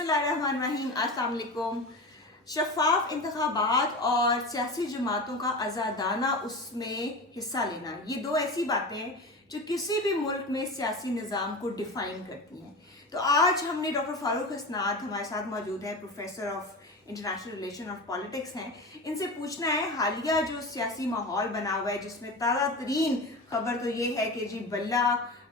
بسم اللہ الرحمن الرحیم، السلام علیکم. شفاف انتخابات اور سیاسی جماعتوں کا آزادانہ اس میں حصہ لینا، یہ دو ایسی باتیں ہیں جو کسی بھی ملک میں سیاسی نظام کو ڈیفائن کرتی ہیں. تو آج ہم نے ڈاکٹر فاروق حسنات ہمارے ساتھ موجود ہیں، professor of international relation of politics ہیں. ان سے پوچھنا ہے حالیہ جو سیاسی ماحول بنا ہوا ہے جس میں تازہ ترین خبر تو یہ ہے کہ جی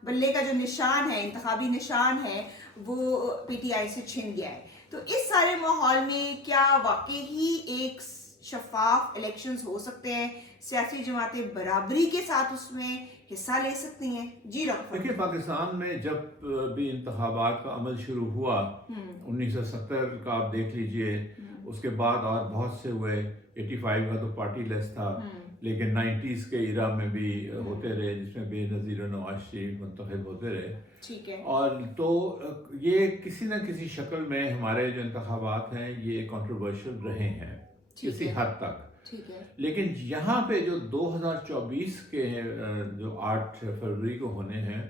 بلے کا جو نشان ہے، انتخابی نشان ہے، وہ پی ٹی آئی سے چھن گیا ہے. تو اس سارے ماحول میں کیا واقعی ہی ایک شفاف الیکشنز ہو سکتے ہیں؟ سیاسی جماعتیں برابری کے ساتھ اس میں حصہ لے سکتی ہیں؟ جی ڈاکٹر. دیکھیے، پاکستان میں جب بھی انتخابات کا عمل شروع ہوا 1970 کا آپ دیکھ لیجئے، اس کے بعد اور بہت سے ہوئے. 85 کا تو پارٹی لیس تھا، لیکن 90s کے ایرا میں بھی ہوتے رہے جس میں بے نظیر و نواز شریف منتخب ہوتے رہے. ٹھیک ہے. اور تو یہ کسی نہ کسی شکل میں ہمارے جو انتخابات ہیں یہ کنٹروورشل رہے ہیں کسی حد تک. ٹھیک ہے. لیکن یہاں پہ جو 2024 کے جو 8 فروری کو ہونے ہیں،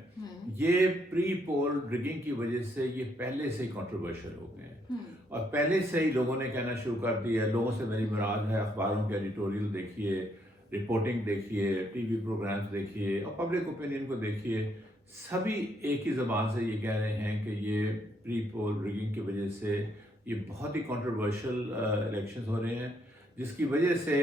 یہ پری پول ریگنگ کی وجہ سے یہ پہلے سے ہی کنٹروورشل ہو گئے ہیں. اور پہلے سے ہی لوگوں نے کہنا شروع کر دیا ہے. لوگوں سے میری مراد ہے اخباروں کے ایڈیٹوریل دیکھیے، رپورٹنگ دیکھیے، ٹی وی پروگرامز دیکھیے اور پبلک اوپینین کو دیکھیے، سبھی ایک ہی زبان سے یہ کہہ رہے ہیں کہ یہ پری پول ریگنگ کی وجہ سے یہ بہت ہی کنٹروورشل الیکشنز ہو رہے ہیں، جس کی وجہ سے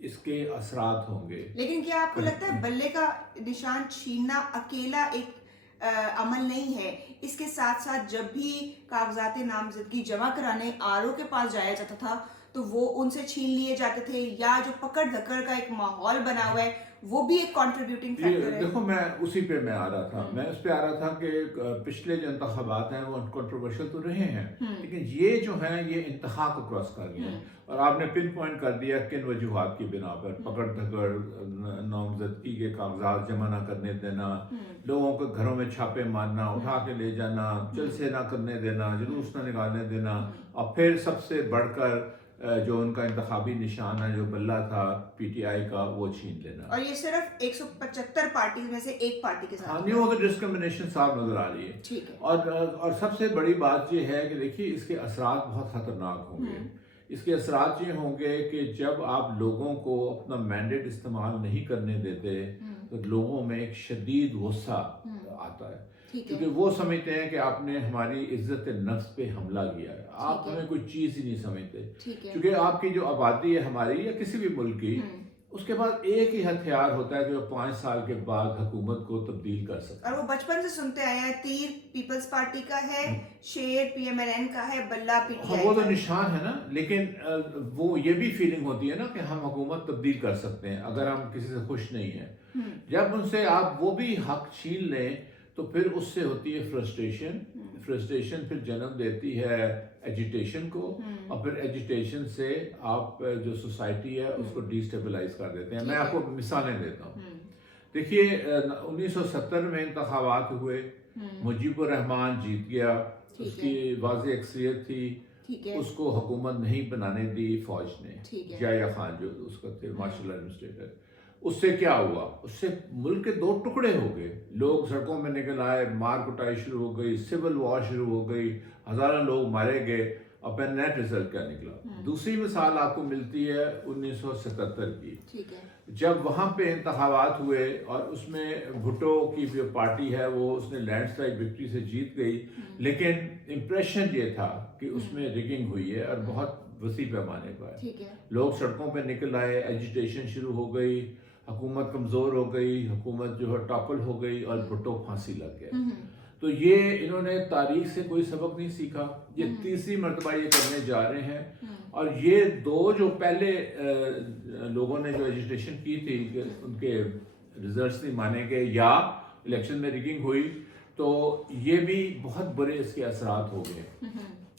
اس کے اثرات ہوں گے. لیکن کیا آپ کو لگتا ہے بلے کا نشان چھیننا اکیلا ایک عمل نہیں ہے؟ اس کے ساتھ ساتھ جب بھی کاغذات نامزدگی جمع کرانے آر او کے پاس جایا جاتا تھا تو وہ ان سے چھین لیے جاتے تھے، یا جو پکڑ دھکڑ کا ایک ماحول بنا ہوا ہے وہ بھی ایک کنٹریبیوٹنگ فیکٹر ہے. دیکھو، میں اسی پہ میں آ رہا تھا. میں اس پہ آ رہا تھا کہ پچھلے جو انتخابات ہیں وہ کنٹروورشل تو رہے ہیں، لیکن یہ جو ہیں یہ انتہا کو کراس کر گئے ہیں. اور آپ نے پن پوائنٹ کر دیا کن وجوہات کی بنا پر: پکڑ دھکڑ، نامزدگی کے کاغذات جمع نہ کرنے دینا، لوگوں کو گھروں میں چھاپے مارنا، اٹھا کے لے جانا، جلسے نہ کرنے دینا، جلوس نہ نکالنے دینا، اور پھر سب سے بڑھ کر جو ان کا انتخابی نشان ہے جو بلہ تھا پی ٹی آئی کا، وہ چھین لینا. اور یہ صرف 175 پارٹیز میں سے ایک پارٹی کے ساتھ. نہیں، وہ تو ڈسکرمنیشن صاف نظر آ رہی ہے. ٹھیک ہے. اور سب سے بڑی بات یہ ہے کہ دیکھیے اس کے اثرات بہت خطرناک ہوں گے. اس کے اثرات یہ ہوں گے کہ جب آپ لوگوں کو اپنا مینڈیٹ استعمال نہیں کرنے دیتے تو لوگوں میں ایک شدید غصہ آتا ہے، کیونکہ وہ سمجھتے ہیں کہ آپ نے ہماری عزت نفس پہ حملہ کیا ہے، آپ ہمیں کوئی چیز ہی نہیں سمجھتے. کیونکہ آپ کی جو آبادی ہے ہماری یا کسی بھی ملک کی، اس کے بعد ایک ہی ہتھیار ہوتا ہے کہ وہ 5 سال کے بعد حکومت کو تبدیل کر سکتا ہے. اور وہ بچپن سے سنتے آئے ہیں، تیر پیپلز پارٹی کا ہے، شیر پی ایم ایل این کا ہے، بلہ پی ٹی آئی. وہ تو نشان ہے نا، لیکن وہ یہ بھی فیلنگ ہوتی ہے نا کہ ہم حکومت تبدیل کر سکتے ہیں اگر ہم کسی سے خوش نہیں ہیں. جب ان سے آپ وہ بھی حق چھین لیں تو پھر اس سے ہوتی ہے فرسٹریشن پھر جنم دیتی ہے ایجیٹیشن کو، اور پھر ایجیٹیشن سے آپ جو سوسائٹی ہے اس کو ڈیسٹیبلائز کر دیتے ہیں. میں آپ کو مثالیں دیتا ہوں. دیکھیے 1970 میں انتخابات ہوئے، مجیب الرحمان جیت گیا، اس کی واضح اکثریت تھی. اس کو حکومت نہیں بنانے دی فوج نے. ضیاء خان جو اس کا تھے مارشل ایڈمنسٹریٹر، اس سے کیا ہوا؟ اس سے ملک کے 2 ٹکڑے ہو گئے. لوگ سڑکوں میں نکل آئے، مار کٹائی شروع ہو گئی، سول وار شروع ہو گئی، ہزاروں لوگ مارے گئے، اور پھر نیٹ رزلٹ کیا نکلا. دوسری مثال آپ کو ملتی ہے 1977 کی، جب وہاں پہ انتخابات ہوئے اور اس میں بھٹو کی جو پارٹی ہے وہ اس نے لینڈ سلائڈ وکٹری سے جیت گئی، لیکن امپریشن یہ تھا کہ اس میں ریگنگ ہوئی ہے اور بہت وسیع پیمانے پر. لوگ سڑکوں پہ نکل آئے، ایجیٹیشن شروع ہو گئی، حکومت کمزور ہو گئی، حکومت جو ہے ٹاپل ہو گئی اور بھٹو پھانسی لگ گیا. تو یہ انہوں نے تاریخ سے کوئی سبق نہیں سیکھا. یہ تیسری مرتبہ یہ کرنے جا رہے ہیں. اور یہ 2 جو پہلے لوگوں نے جو ایجیٹیشن کی تھی کہ ان کے ریزلٹس نہیں مانے گئے یا الیکشن میں ریگنگ ہوئی، تو یہ بھی بہت برے اس کے اثرات ہو گئے.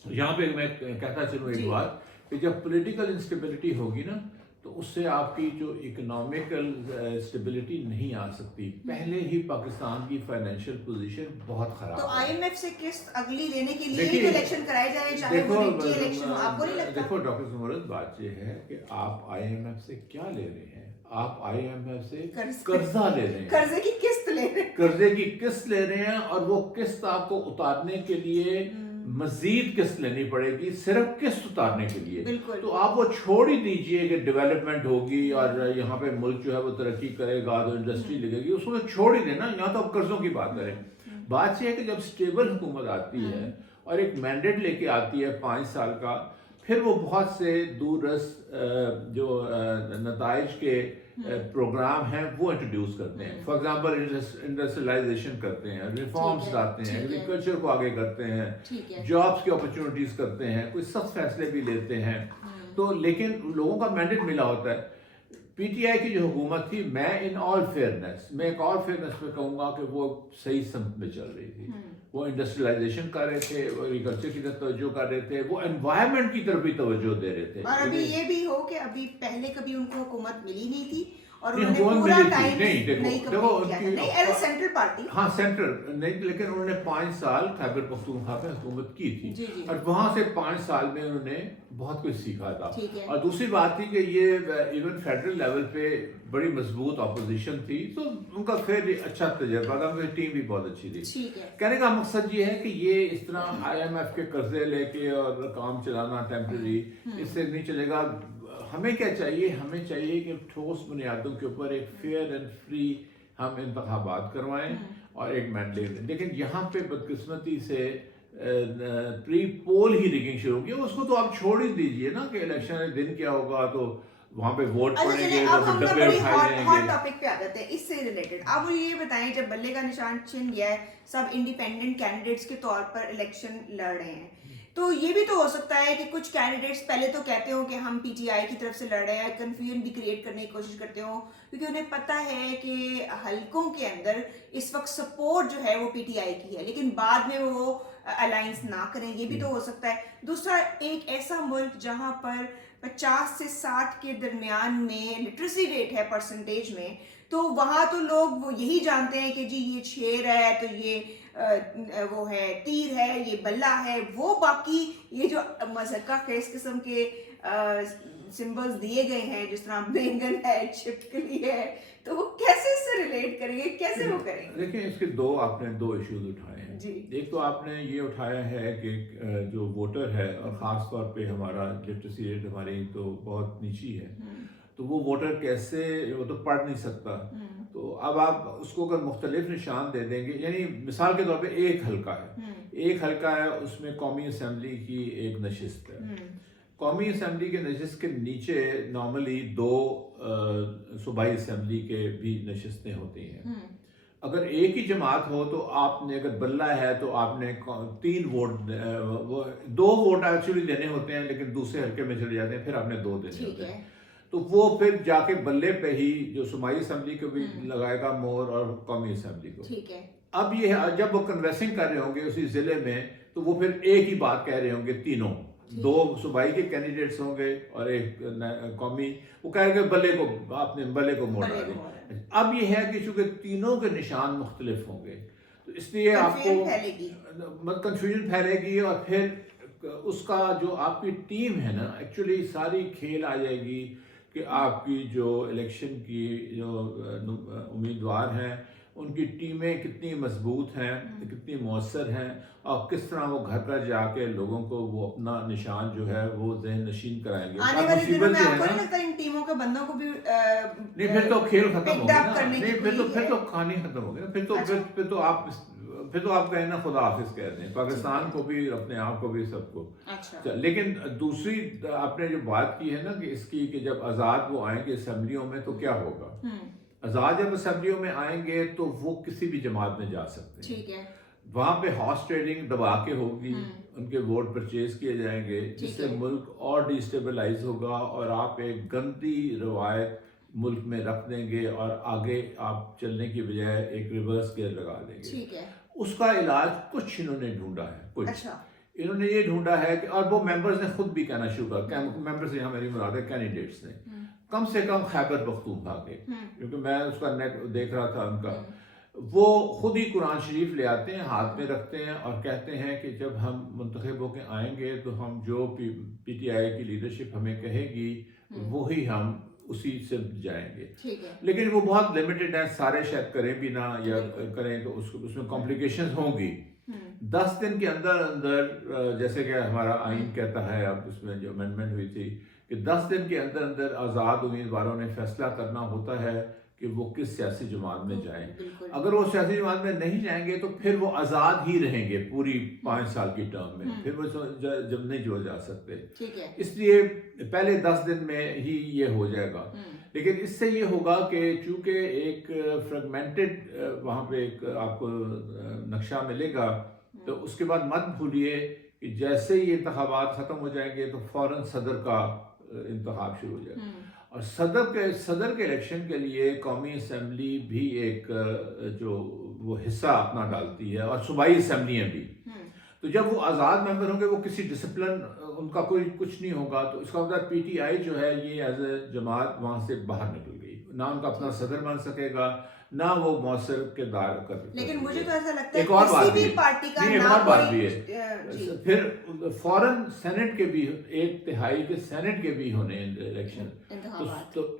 یہاں پہ میں کہتا چلوں ایک بات کہ جب پولیٹیکل انسٹیبلٹی ہوگی نا تو اس سے آپ کی جو اکنامیکل اسٹیبلٹی نہیں آ سکتی. پہلے ہی پاکستان کی فائنینشیل پوزیشن بہت خراب ہے. تو آئی ایم ایف سے قسط اگلی لینے کے لیے ہی الیکشن کرائے جائیں، چاہے وہ نیٹی الیکشن ہو. آپ کو نہیں لگتا؟ دیکھو ڈاکٹر زمرد، بات یہ ہے کہ آپ آئی ایم ایف سے کیا لے رہے ہیں؟ آپ آئی ایم ایف سے قرضہ لے رہے ہیں، قرضے کی قسط لے رہے ہیں، قرضے کی قسط لے رہے ہیں، اور وہ قسط آپ کو اتارنے کے لیے मजीद किस्त लेनी पड़ेगी सिर्फ किस्त उतारने के लिए। बिल्कुल। तो आप वो छोड़ ही दीजिए कि डेवलपमेंट होगी और यहाँ पे मुल्क जो है वो तरक्की करेगा तो इंडस्ट्री लगेगी, उसको तो छोड़ ही देना। यहाँ तो आप कर्जों की बात करें। बात यह है कि जब स्टेबल हुकूमत आती है और एक मैंडेट लेके आती है 5 साल का, फिर वो बहुत से दूररस जो नताइज के प्रोग्राम हैं वो इंट्रोड्यूस करते हैं। फॉर एग्जांपल इंडस्ट्रियलाइजेशन करते हैं, रिफॉर्म्स लाते हैं, एग्रीकल्चर को आगे करते हैं, जॉब्स की अपॉर्चुनिटीज करते हैं, कोई सख्त फैसले भी लेते हैं। तो लेकिन लोगों का मैंडेट मिला होता है। पीटीआई की जो हुकूमत थी, मैं इन ऑल फेयरनेस, मैं एक और फेयरनेस में कहूँगा कि वो सही समत में चल रही थी। वो इंडस्ट्रियलाइजेशन कर रहे थे, वो एग्रीकल्चर की तरफ तवज्जो कर रहे थे, वो एनवायरनमेंट की तरफ भी तवज्जो दे रहे थे। और अभी ये भी हो कि अभी पहले कभी उनको हुकूमत मिली नहीं थी और नहीं, उन्होंने हुकूमत पूरा मिली थी। टाइम नहीं, देखो, नहीं देखो, कंप्लीट किया था। उनकी- नहीं, एज अ सेंट्रल पार्टी। हाँ सेंट्रल नहीं, लेकिन उन्होंने 5 साल खैबर पख्तूनख्वा पे हुकूमत की थी। जी, जी। और वहां से 5 साल में उन्होंने बहुत कुछ सीखा था। ठीक है। और दूसरी बात थी कि ये इवन फेडरल लेवल पे बड़ी मजबूत अपोजिशन थी, तो उनका फिर अच्छा तजर्बा था, उनकी टीम भी बहुत अच्छी थी। ठीक है। कहने का मकसद ये है कि ये इस तरह IMF के कर्जे लेके और काम चलाना टेम्पररी, इससे नहीं चलेगा। हमें क्या चाहिए? हमें चाहिए कि ठोस बुनियादों के ऊपर एक फेयर एंड फ्री हम इंतखाबात करवाएं और एक मैंडेट दें। लेकिन यहाँ पे बदकिस्मती से प्री पोल ही रिगिंग शुरू की, उसको तो आप छोड़ ही दीजिए ना कि इलेक्शन के दिन क्या होगा, तो वहाँ पे वोट अच्छा पड़ेंगे चलिए, तो अब हम ना डब्बे बड़ी उठाए हॉट जाएंगे। टॉपिक पे आ जाते हैं इससे रिलेटेड। आप मुझे ये बताएं, जब बल्ले का निशान छिन गया है, सब इंडिपेंडेंट कैंडिडेट्स के तौर पर इलेक्शन लड़ रहे हैं, तो ये भी तो हो सकता है कि कुछ कैंडिडेट्स पहले तो कहते हो कि हम पीटीआई की तरफ से लड़ रहे हैं, कंफ्यूजन भी क्रिएट करने की कोशिश करते हो, क्योंकि उन्हें पता है कि हलकों के अंदर इस वक्त सपोर्ट जो है वो पीटीआई की है, लेकिन बाद में वो अलायंस ना करें, ये भी तो हो सकता है। दूसरा, एक ऐसा मुल्क जहां पर 50 से 60 के दरमियान में लिटरेसी रेट है परसेंटेज में, तो वहां तो लोग वो यही जानते हैं कि जी ये शेर है तो ये वो है तीर है, ये बल्ला है, वो बाकी ये जो मज़हका खेस किस्म के सिंबल्स दिए गए हैं, जिस तरह बैंगन है, छिपकली है, तो वो कैसे इससे रिलेट करेंगे, कैसे वो करेंगे? देखिए, इसके आपने दो इश्यूज उठाए हैं जी। एक तो आपने ये उठाया है कि जो वोटर है, और ख़ास तौर पे हमारा लिटरेसी रेट हमारी तो बहुत नीची है, तो वो वोटर कैसे, वो तो पढ़ नहीं सकता, तो अब आप उसको अगर मुख्तलिफ निशान दे देंगे, यानी मिसाल के तौर पे एक हल्का है, उसमें कौमी असम्बली की एक नशिस्त है। कौमी असम्बली के नशिस्त के नीचे नॉर्मली 2 सूबाई असम्बली के भी नशिस्तें होती हैं। अगर एक ही जमात हो तो आपने, अगर बल्ला है तो आपने 3 वोट, 2 वोट एक्चुअली देने होते हैं, लेकिन दूसरे हल्के में चले जाते हैं, फिर आपने 2 देने होते हैं। तो वो फिर जाके बल्ले पे ही जो सूबाई असम्बली को भी लगाएगा मोहर और कौमी असम्बली को। ठीक है। अब ये जब वो कन्वेंसिंग कर रहे होंगे उसी जिले में, तो वो फिर एक ही बात कह रहे होंगे तीनों, 2 सूबाई के कैंडिडेट्स होंगे और एक कौमी, वो कहेंगे बल्ले को, आपने बल्ले को मोड़ डालें। अब ये है कि चूंकि तीनों के निशान मुख्तलिफ होंगे, तो इसलिए आपको कंफ्यूजन फैलेगी और फिर उसका जो आपकी टीम है ना, एक्चुअली सारी खेल आ जाएगी कि आपकी जो इलेक्शन की जो उम्मीदवार हैं उनकी टीमें कितनी मजबूत हैं, कितनी मौसर हैं, और किस तरह वो घर घर जाके लोगों को वो अपना निशान जो है वो जहन नशीन कराएंगे। आने वाले दिनों में आपको नहीं लगता इन टीमों के बंदों को भी नहीं, फिर तो खेल खत्म हो गया ना, नहीं फिर तो कहानी खत्म हो गई, फिर तो आप कहें ना खुदा हाफिज कह दें, पाकिस्तान को भी, अपने आप को भी, सबको। अच्छा, लेकिन दूसरी आपने जो बात की है ना कि इसकी, कि जब आज़ाद वो आएंगे असम्बलियों में तो क्या होगा। आज़ाद जब असम्बलियों में आएंगे तो वो किसी भी जमात में जा सकते हैं। ठीक है। वहाँ पे हॉर्स ट्रेडिंग दबा के होगी, उनके वोट परचेज किए जाएंगे, जिससे मुल्क और डिस्टेबलाइज होगा, और आप एक गंदी रवायत मुल्क में रख देंगे और आगे आप चलने की बजाय एक रिवर्स गियर लगा देंगे। ठीक है। उसका इलाज कुछ इन्होंने ढूंढा है, कुछ। अच्छा। इन्होंने ये ढूंढा है कि, और वो मेंबर्स ने खुद भी कहना शुरू कर, मेंबर्स यहाँ मेरी मुराद है कैंडिडेट्स ने, कम से कम खैबर पख्तूनख्वा के, क्योंकि मैं उसका नेट देख रहा था उनका, वो खुद ही कुरान शरीफ ले आते हैं, हाथ में रखते हैं और कहते हैं कि जब हम मुंतखब होकर आएंगे तो हम जो पीटीआई की लीडरशिप हमें कहेगी वो ही हम उसी से जाएंगे। ठीक है। लेकिन वो बहुत लिमिटेड है, सारे शायद करें भी ना, या करें तो उसमें कॉम्प्लिकेशंस होंगी, 10 दिन के अंदर जैसे कि हमारा आइन कहता है, अब उसमें जो अमेंडमेंट हुई थी कि 10 दिन के अंदर आज़ाद उम्मीदवारों ने फैसला करना होता है कि वो किस सियासी जमात में जाएं। बिल्कुल। अगर वो सियासी जमात में नहीं जाएंगे तो फिर वो आज़ाद ही रहेंगे पूरी 5 साल की टर्म में, फिर वो जब नहीं जो जा सकते। ठीक है। इसलिए पहले 10 दिन में ही ये हो जाएगा। लेकिन इससे ये होगा कि चूंकि एक फ्रेगमेंटेड वहाँ पे एक आपको नक्शा मिलेगा, तो उसके बाद मत भूलिए कि जैसे ही इंतखाबात ख़त्म हो जाएंगे तो फ़ौरन सदर का इंतखाब शुरू हो जाएगा। और सदर के इलेक्शन के लिए कौमी असम्बली भी एक जो वो हिस्सा अपना डालती है, और सूबाई असम्बलियाँ भी। तो जब वो आज़ाद मेंबर होंगे, वो किसी डिसिप्लिन उनका कोई कुछ नहीं होगा, तो इसका मतलब पीटीआई जो है ये एज ए जमात वहाँ से बाहर निकल गई, ना उनका अपना सदर बन सकेगा, ना वो मौसर के दार कर। लेकिन मुझे तो ऐसा लगता है एक और बात किसी भी पार्टी का एक ना और बात भी कोई है, फिर फौरन सेनेट के भी 1/3 के सेनेट के भी होने इलेक्शन।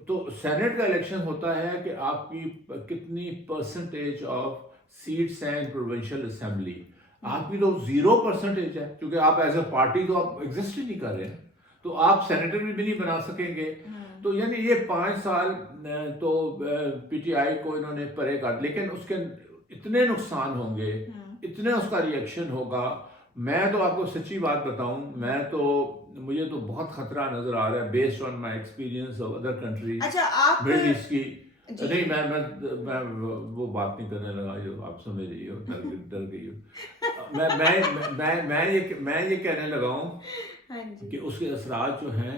तो सेनेट का इलेक्शन होता है कि आपकी कितनी परसेंटेज ऑफ सीट्स हैं इन प्रोविंशियल असेंबली। आपकी तो 0% है, क्योंकि आप एज ए पार्टी तो आप एग्जिस्ट ही नहीं कर रहे हैं, तो आप सेनेटर भी नहीं बना सकेंगे। तो यानी ये 5 साल तो पीटीआई को इन्होंने परे कर, लेकिन उसके इतने नुकसान होंगे, इतने उसका रिएक्शन होगा। मैं तो आपको सच्ची बात बताऊं, मुझे तो बहुत खतरा नजर आ रहा है based on my experience of other countries. अच्छा, आप मिडिल ईस्ट की नहीं, मैं वो बात नहीं करने लगा जो आप समझ रही हो, डर गई हो। मैं ये कहने लगा हूँ कि उसके असरात जो हैं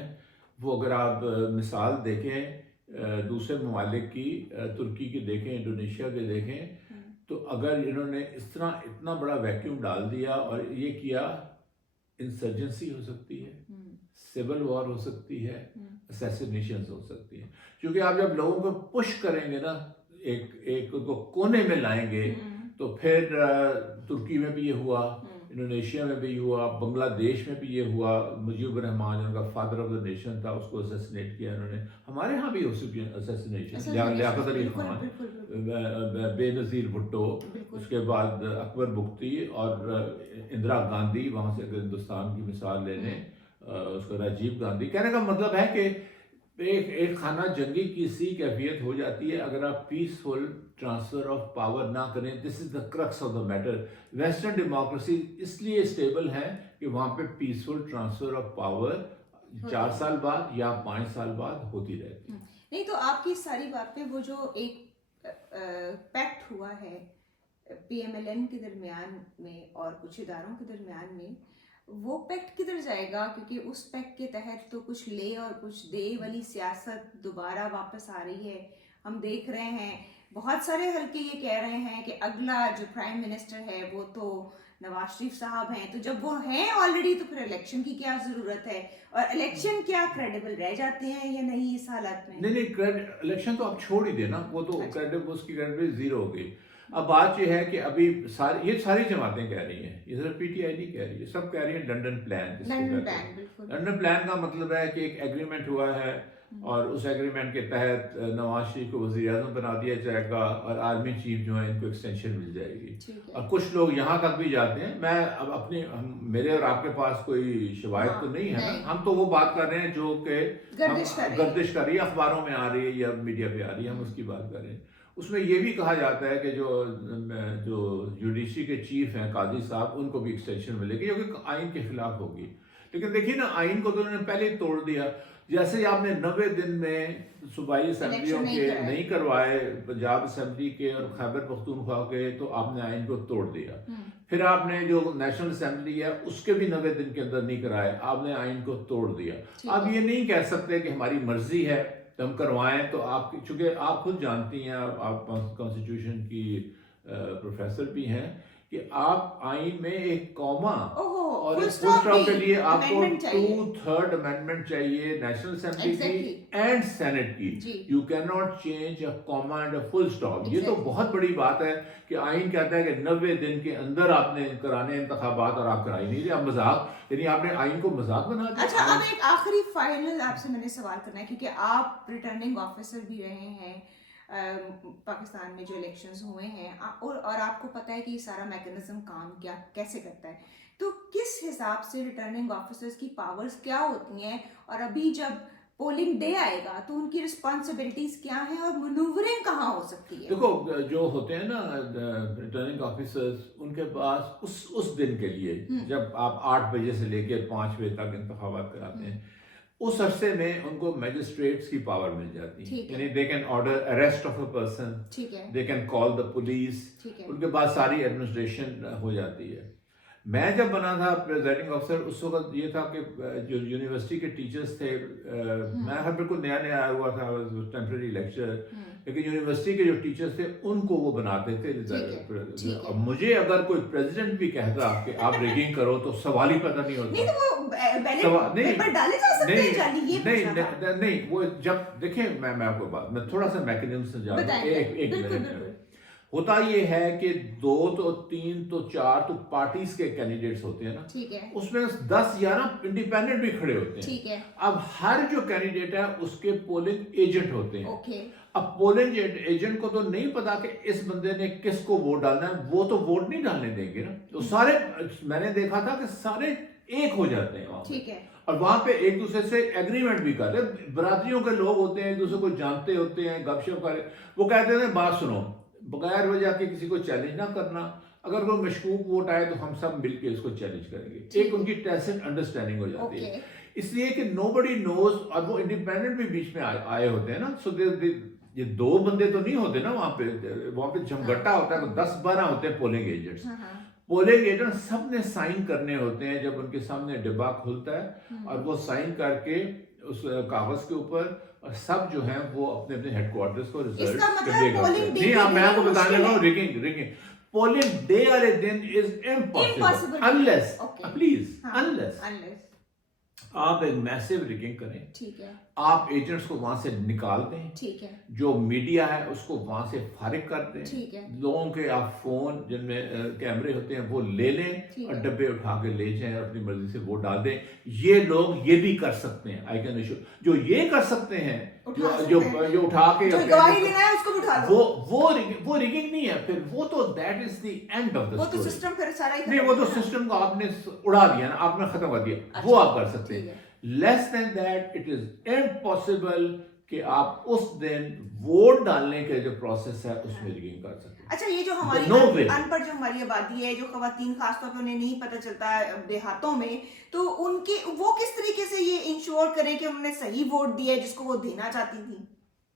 वो, अगर आप मिसाल देखें दूसरे ममालिक की, तुर्की की देखें, इंडोनेशिया के देखें, तो अगर इन्होंने इस तरह इतना बड़ा वैक्यूम डाल दिया और ये किया, इंसर्जेंसी हो सकती है, सिविल वॉर हो सकती है, असैसिनेशन हो सकती है। क्योंकि आप जब लोगों को पुश करेंगे ना, एक उनको कोने में लाएंगे, तो फिर तुर्की में भी ये हुआ, इंडोनेशिया में भी हुआ, बांग्लादेश में भी ये हुआ। मुजीबुर रहमान जिनका फादर ऑफ द नेशन था, उसको असैसिनेट किया इन्होंने। हमारे यहाँ भी हो चुकी है असैसिनेशन, लियाकत अली खान, बेनज़ीर भुट्टो, उसके बाद अकबर बुख्ती और इंदिरा गांधी, वहाँ से अगर हिंदुस्तान की मिसाल ले लें, उसका राजीव गांधी। कहने का मतलब है कि एक खाना जंगी की सी कैफियत हो जाती है अगर आप पीसफुल ट्रांसफर ऑफ पावर ना करें। This is the crux of the matter. Western democracy इसलिए स्टेबल है कि वहाँ पे पीसफुल ट्रांसफर ऑफ पावर 4 साल बाद या 5 साल बाद होती रहती है। नहीं, तो आपकी सारी बात पे वो जो एक पैक्ट हुआ है पीएमएलएन के दरमियान में और कुछ इदारों के दरमियान में, वो पैक्ट किधर जाएगा? क्योंकि उस पैक्ट के तहत तो कुछ ले और कुछ दे वाली सियासत दोबारा वापस आ रही है। हम देख रहे हैं बहुत सारे हल्के ये कह रहे हैं कि अगला जो प्राइम मिनिस्टर है वो तो नवाज शरीफ साहब हैं, तो जब वो हैं ऑलरेडी तो फिर इलेक्शन की क्या जरूरत है? और इलेक्शन क्या क्रेडिबल रह जाते हैं या नहीं इस हालत में? नहीं, इलेक्शन तो आप छोड़ ही देना, वो तो क्रेडिबल, उसकी क्रेडिबिलिटी जीरो हो गई। अब बात यह है कि अभी ये सारी जमातें कह रही हैं, ये सिर्फ पीटीआई नहीं कह रही है, सब कह रही हैं लंदन प्लान। लंदन प्लान का मतलब है कि एक एग्रीमेंट हुआ है और उस एग्रीमेंट के तहत नवाज शरीफ को वज़ीर-ए-आज़म बना दिया जाएगा और आर्मी चीफ जो है इनको एक्सटेंशन मिल जाएगी। और कुछ लोग यहाँ तक भी जाते हैं। मैं अब मेरे और आपके पास कोई शिवायत तो नहीं है ना, हम तो वो बात कर रहे हैं जो कि गर्दिश कर रही है, अखबारों में आ रही है या मीडिया पे आ रही है, हम उसकी बात कर रहे हैं। उसमें ये भी कहा जाता है कि जो जुडिशरी के चीफ हैं काजी साहब, उनको भी एक्सटेंशन मिलेगी, जो कि आइन के खिलाफ होगी। लेकिन देखिए ना, आइन को तो उन्होंने पहले ही तोड़ दिया। जैसे ही आपने 90 दिन में सूबाई असम्बलियों के नहीं करवाए, पंजाब असम्बली के और खैबर पख्तूनख्वा के, तो आपने आइन को तोड़ दिया। फिर आपने जो नेशनल असम्बली है उसके भी 90 दिन के अंदर नहीं कराए, आपने आइन को तोड़ दिया। अब ये नहीं कह सकते कि हमारी मर्जी है तो हम करवाएं। तो आप, चूंकि आप खुद जानती हैं, आप कॉन्स्टिट्यूशन की प्रोफेसर भी हैं, कि आप आइन में एक कॉमा और एक फुल स्टॉप के लिए आपको 2/3 अमेंडमेंट चाहिए नेशनल असेंबली की एंड सेनेट की। You can not change a comma and a full stop. ये तो बहुत बड़ी बात है कि आइन कहता है कि 90 दिन के अंदर आपने कराने इंतखाबात, और आप कराई नहीं रहे। आप मजाक, यानी आपने आइन को मजाक बना दिया। अच्छा, अब एक आखिरी फाइनल आपसे मैंने सवाल करना है, क्योंकि आप रिटर्निंग ऑफिसर भी रहे हैं پاکستان میں جو الیکشنز ہوئے ہیں اور آپ کو پتہ ہے کہ یہ سارا میکنزم کام کیسے کرتا ہے، تو کس حساب سے ریٹرننگ آفیسرز کی پاورز کیا ہوتی ہیں، اور ابھی جب پولنگ ڈے آئے گا تو ان کی رسپانسبلٹیز کیا ہیں اور مینوورنگ کہاں ہو سکتی ہے؟ دیکھو جو ہوتے ہیں نا ریٹرننگ آفیسرز، ان کے پاس اس دن کے لیے جب آپ 8 بجے سے لے کے 5 بجے تک انتخابات کراتے ہیں، اس عرصے میں ان کو میجسٹریٹس کی پاور مل جاتی ہے، یعنی they can order arrest of a person, they can call the police, ان کے پاس ساری ایڈمنسٹریشن ہو جاتی ہے۔ میں جب بنا تھا پریزائڈنگ آفیسر، اس وقت یہ تھا کہ جو یونیورسٹی کے ٹیچرز تھے، میں ہر بالکل نیا نیا آیا ہوا تھا، ٹیمپرری لیکچر، لیکن یونیورسٹی کے جو ٹیچرز تھے ان کو وہ بناتے تھے۔ اب مجھے اگر کوئی پریزیڈنٹ بھی کہتا کہ آپ ریگنگ کرو تو سوال ہی پیدا نہیں ہوتا۔ نہیں، وہ جب دیکھیں، میں آپ کو بات، میں تھوڑا سا میکنزم سے جا رہا ہوں۔ ہوتا یہ ہے کہ 2 تو 3 تو 4 تو پارٹیز کے کینڈیڈیٹس ہوتے ہیں نا، اس میں 10-11 انڈیپینڈنٹ بھی کھڑے ہوتے ہیں۔ اب ہر جو کینڈیڈیٹ ہے اس کے پولنگ ایجنٹ ہوتے ہیں۔ اب پولنگ ایجنٹ کو تو نہیں پتا کہ اس بندے نے کس کو ووٹ ڈالنا ہے، وہ تو ووٹ نہیں ڈالنے دیں گے نا، تو سارے، میں نے دیکھا تھا کہ سارے ایک ہو جاتے ہیں وہاں، اور وہاں پہ ایک دوسرے سے ایگریمنٹ بھی کرتے ہیں۔ برادریوں کے لوگ ہوتے ہیں، ایک دوسرے کو جانتے ہوتے ہیں، گپ شپ کرے، وہ کہتے ہیں بات سنو، بغیر وجہ کے کسی کو چیلنج نہ کرنا، اگر کوئی مشکوک ووٹ آئے تو ہم سب مل کے اس کو چیلنج کریں گے۔ ایک ان کی ٹیسٹ انڈرسٹینڈنگ ہو جاتی ہے، اس لیے کہ نو بڈی نوز، اور وہ انڈیپینڈنٹ بھی بیچ میں آئے ہوتے ہیں نا، سو یہ 2 بندے تو نہیں ہوتے نا وہاں پہ جمگٹا ہوتا ہے، 10-12 ہوتے ہیں پولنگ ایجنٹس۔ پولنگ ایجنٹ سب نے سائن کرنے ہوتے ہیں جب ان کے سامنے ڈبہ کھلتا ہے، اور وہ سائن کر کے اس کاغذ کے اوپر، اور سب جو ہیں وہ اپنے اپنے ہیڈ کوارٹرز کو ریزلٹ کنوے کرتے ہیں۔ نہیں، میں آپ کو بتانے لگا ہوں، ریگنگ پولنگ ڈے والے دن از امپاسبل، انلیس آپ ایک میسو ریگنگ کریں، آپ ایجنٹس کو وہاں سے نکال دیں، جو میڈیا ہے اس کو وہاں سے فارغ کر دیں، لوگوں کے آپ فون جن میں کیمرے ہوتے ہیں وہ لے لیں اور ڈبے اٹھا کے لے جائیں اور اپنی مرضی سے ووٹ ڈال دیں۔ یہ لوگ یہ بھی کر سکتے ہیں، آئی کین ایشور، جو یہ کر سکتے ہیں، جو اٹھا کے وہ ریگنگ نہیں ہے، پھر وہ تو that is the end of the story. نہیں، وہ تو سسٹم کو آپ نے اڑا دیا نا، آپ نے ختم کر دیا، وہ آپ کر سکتے ہیں۔ لیس دین دیٹ اٹ از امپاسبل کہ آپ اس دن ووٹ ڈالنے کے جو پروسیس ہے اس میں ریگنگ کر سکتے ہیں۔ اچھا، یہ جو ہماری ان پڑھ جو ہماری آبادی ہے، جو خواتین خاص طور پہ انہیں نہیں پتہ چلتا دیہاتوں میں، تو ان کی وہ کس طریقے سے یہ انشور کریں کہ انہوں نے صحیح ووٹ دیا ہے جس کو وہ دینا چاہتی تھی؟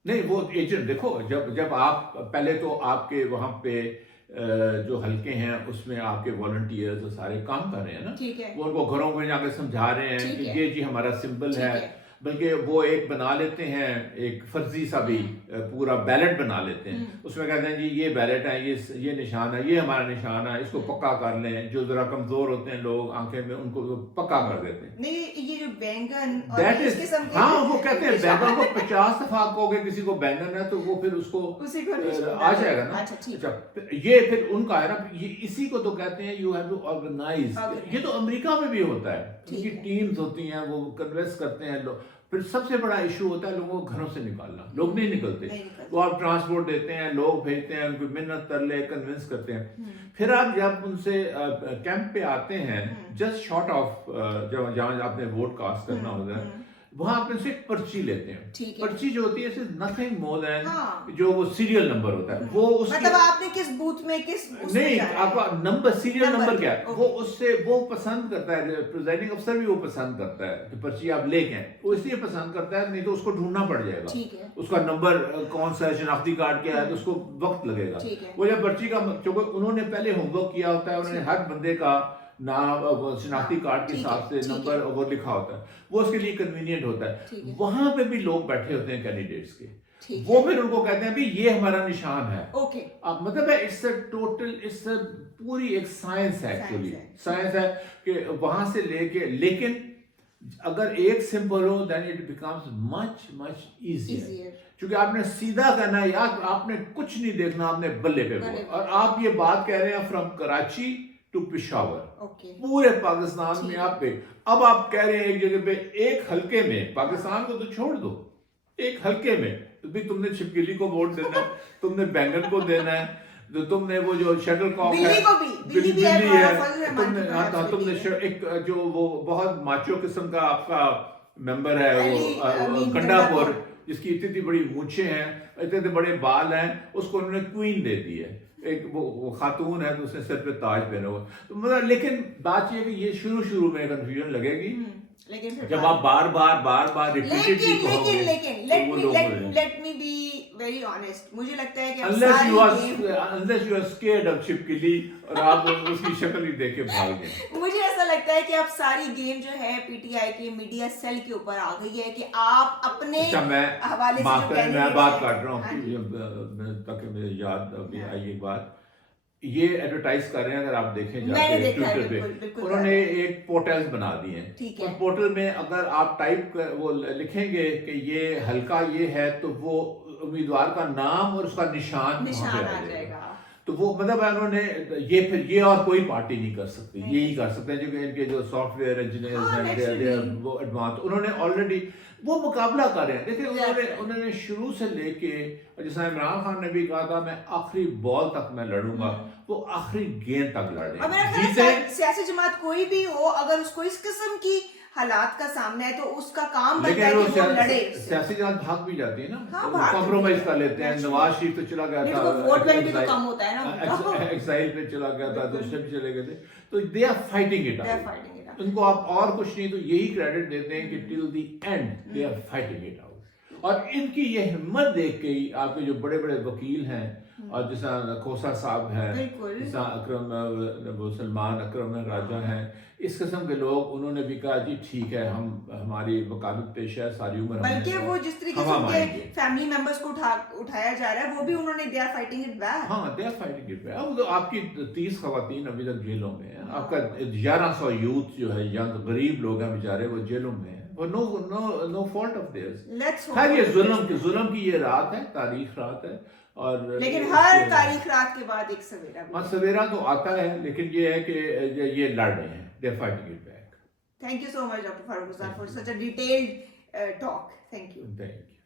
نہیں، وہ ایجنٹ دیکھو، جب آپ پہلے تو آپ کے وہاں پہ جو حلقے ہیں اس میں آپ کے والنٹیئرز سارے کام کر رہے ہیں نا، وہ ان کو گھروں میں جا کے سمجھا رہے ہیں کہ یہ جی ہمارا سمبل ہے، بلکہ وہ ایک بنا لیتے ہیں، ایک فرضی سا بھی پورا بیلٹ بنا لیتے ہیں، اس میں کہتے ہیں جی یہ بیلٹ ہے، یہ نشان ہے، یہ ہمارا نشان ہے، اس کو پکا کر لیں۔ جو ذرا کمزور ہوتے ہیں لوگ آنکھیں میں، ان کو پکا کر دیتے ہیں۔ نہیں، یہ جو بینگن، ہاں، وہ کہتے ہیں بینگن کو 50 دفعہ کہو گے کسی کو بینگن ہے تو وہ پھر اس کو آ جائے گا نا۔ اچھا، یہ پھر ان کا ہے نا، اسی کو تو کہتے ہیں یو ہیو ٹو آرگنائز۔ یہ تو امریکہ میں بھی ہوتا ہے، ان کی ٹیمز ہوتی ہیں، وہ کنوینس کرتے ہیں لوگ۔ پھر سب سے بڑا ایشو ہوتا ہے لوگوں کو گھروں سے نکالنا، لوگ نہیں نکلتے، وہ آپ ٹرانسپورٹ دیتے ہیں، لوگ بھیجتے ہیں، ان کو منت ترلے کنونس کرتے ہیں۔ پھر آپ جب ان سے کیمپ پہ آتے ہیں، جسٹ شارٹ آف جہاں آپ نے ووٹ کاسٹ کرنا ہوتا ہے، وہاں آپ سے ایک پرچی لیتے ہیں۔ پرچی جو ہوتی ہے نتھنگ مور دین جو وہ سیریل نمبر ہوتا ہے، وہ اس مطلب آپ نے کس بوتھ میں نہیں، آپ کا نمبر، سیریل نمبر کیا ہے، وہ اس سے وہ پسند کرتا ہے، پریزائڈنگ افسر بھی وہ پسند کرتا ہے کہ پرچی آپ لے گئے، وہ اس لیے پسند کرتا ہے، نہیں تو اس کو ڈھونڈنا پڑ جائے گا، اس کا نمبر کون سا ہے، شناختی کارڈ کیا ہے، تو اس کو وقت لگے گا۔ وہ جب پرچی کا، چونکہ انہوں نے پہلے ہوم ورک کیا ہوتا ہے، انہوں نے ہر بندے کا نام شناختی کارڈ کے حساب سے نمبر وہ لکھا ہوتا ہے، وہ اس کے لیے کنوینئنٹ ہوتا ہے۔ وہاں پہ بھی لوگ بیٹھے ہوتے ہیں کینڈیڈیٹس کے، وہ پھر ان کو کہتے ہیں بھی یہ ہمارا نشان ہے۔ اب مطلب ہے it's a total, it's a پوری ایک سائنس ہے، ایکچولی سائنس ہے کہ وہاں سے لے کے، لیکن اگر ایک سمبل ہو then it becomes much easier, کیونکہ آپ نے سیدھا کرنا ہے، آپ نے کچھ نہیں دیکھنا، آپ نے بلے پہ وہ، اور آپ یہ بات کہہ رہے ہیں فرام کراچی ٹو پشاور، پورے پاکستان میں آپ پہ، اب آپ کہہ رہے ہیں ایک جگہ پہ، ایک حلقے میں، پاکستان کو تو چھوڑ دو، ایک حلقے میں भी तुमने छिपकली को वोट देना है, तुमने बैंगन को देना है, तो तुमने वो जो शटल कॉक है, बिल्ली को भी, बिल्ली भी बिल्ली है, है, फजल रहमान तुमने की हाँ, तरफ तुमने से एक जो वो बहुत माचो किस्म का आपका मेंबर है अली वो अमीन गंडापुर, गंडापुर, जिसकी इतनी इतनी बड़ी मूछें हैं, इतने इतने बड़े बाल हैं, उसको उन्होंने क्वीन दे दी है। एक वो खातून है तो उसने सिर पे ताज पहना हुआ, तो मतलब लेकिन बात ये है कि ये शुरू में कंफ्यूजन लगेगी, लेकिन फिर जब आप बार बार रिपीटेडली कहोगे लेकिन तो वो लोग बोलेंगे। Let me be very honest, मुझे लगता है कि अब unless सारी you are game, unless you are scared of छिपकली और आप उसकी शक्ल ही देख के भाग गए। मुझे ऐसा लगता है कि अब सारी गेम जो है पीटीआई के मीडिया सेल के ऊपर आ गई है कि आप अपने अच्छा मैं हवाले से माफ जो करें, मैं कैंडिडेट बात काट रहा हाँ जी। हूँ ताकि मुझे याद अभी हाँ। आई एक बात, ये एडवर्टाइज कर रहे हैं, अगर आप देखें मैंने जाके देखा है, ट्विटर बिल्कुल, पे, बिल्कुल उन्होंने कर रहे एक पोर्टल्स बना दिए हैं। ठीक उस है। पोर्टल में अगर आप वो लिखेंगे कि ये हल्का ये है, तो वो उम्मीदवार का नाम और उसका निशान वहाँ निशान पे आ जाएगा। जाएगा। तो वो मतलब उन्होंने ये और कोई पार्टी नहीं कर सकती, नहीं यही कर सकते हैं, जो इनके जो सॉफ्टवेयर इंजीनियर्स हाँ, हैं naturally। वो एडवांस, उन्होंने ऑलरेडी वो मुकाबला कर रहे हैं। देखिए Exactly। उन्होंने शुरू से लेके, जैसा इमरान खान ने भी कहा था मैं आखिरी बॉल तक मैं लड़ूंगा, वो आखिरी गेंद तक लड़े, और मेरा ख्याल है जीते। सियासी जमात कोई भी हो, अगर उसको इस किस्म की हालात का सामना है तो उसका काम बनता है लेकिन कि वो लड़े उससे। सियासी जमात भाग भी जाती है ना, हाँ, भाग कॉम्प्रोमाइज जाती कर है। लेते हैं। Naturally। नवाज शरीफ तो चला गया नहीं था, तो वोट बैंक भी तो कम होता है ना उनका। एक्साइल पे चला गया था, बिल्कुल। दूसरे भी चले गए थे, तो they are fighting it They are out. fighting it out। उनको आप और कुछ नहीं तो यही क्रेडिट देते हैं कि till the end they are fighting it out. और इनकी ये हिम्मत देख के ही आपके जो बड़े बड़े वकील हैं, और जैसा खोसा साहब हैं, बिल्कुल। जैसा वो सलमान अकरम राजा हैं, इस किस्म के लोग, उन्होंने भी कहा जी ठीक है, हमारी वकालत पेश है, सारी उम्र बल्कि वो जिस तरीके से हवा उनके मारेंगे। फैमिली मेंबर्स को उठाया जा रहा है, वो भी उन्होंने they are fighting it back. हाँ, they are fighting it back. अब तो आपकी 30 खवातीन अभी तक जेलों में हैं, आपका 1100 यूथ जो है, यंग गरीब लोग हैं बेचारे, वो जेलों में हैं, वो no fault of theirs. Let's खैर ये जुल्म की ये रात है, तारीख रात है, और लेकिन हर तारीख रात के बाद एक सवेरा भी। हाँ, सवेरा तो आता है, लेकिन ये है कि ये लड़ रहे हैं, they are fighting it back. Thank you so much, Dr. Farooq Hussain, for such a detailed talk. Thank you. Thank you.